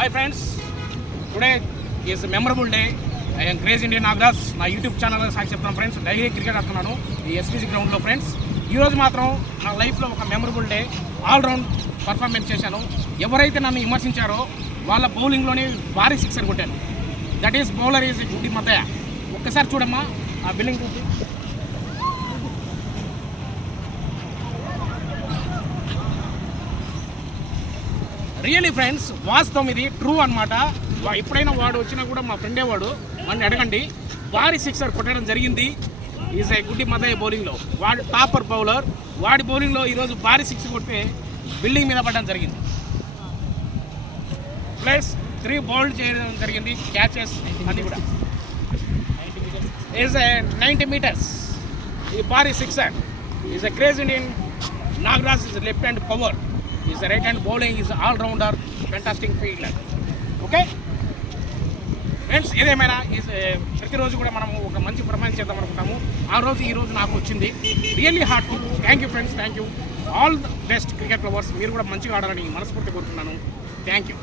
Hi friends, today is memorable day. I'm craze Indian Nagaraj. నా YouTube channel సాక్షి చెప్తాను friends. Daily cricket ఆడుతున్నాను ఈ SPC గ్రౌండ్లో ఫ్రెండ్స్. ఈరోజు మాత్రం నా లైఫ్లో ఒక మెమరబుల్ డే. ఆల్రౌండ్ పర్ఫార్మెన్స్ చేశాను. ఎవరైతే నన్ను విమర్శించారో వాళ్ళ బౌలింగ్లోనే భారీ సిక్సర్ కొట్టాను. దట్ ఈస్ బౌలర్ ఈజ్ గుడ్డి మద్దయ్య. ఒక్కసారి చూడమ్మా ఆ బిల్డింగ్. రియలీ ఫ్రెండ్స్, వాస్తవం ఇది, ట్రూ అనమాట. ఎప్పుడైనా వాడు వచ్చినా కూడా మా ఫ్రెండే వాడు అని అడగండి. భారీ సిక్సర్ కొట్టడం జరిగింది. ఈజ్ ఏ గుడ్డి మదయ్య బౌలింగ్లో. వాడు టాపర్ బౌలర్. వాడి బౌలింగ్లో ఈరోజు భారీ సిక్స్ కొట్టి బిల్డింగ్ మీద పడడం జరిగింది. ప్లస్ 3 బౌల్డ్ చేయడం జరిగింది. క్యాచెస్ అది కూడా ఈజ్ ఏ 90 meters. ఈ భారీ sixer is a craze Indian Nagaraj. Is left hand power, is right hand bowling, is all rounder, fantastic fielder. Okay friends, ఏదేమైనా ప్రతిరోజు కూడా మనము ఒక మంచి పర్ఫార్మెన్స్ చేద్దాం అనుకుంటాము. ఈ రోజు నాకు వచ్చింది. Really heartful. Thank you friends, thank you. All the best cricket lovers. మీరు కూడా మంచిగా ఆడాలని మనస్ఫూర్తి కోరుతున్నాను. Thank you.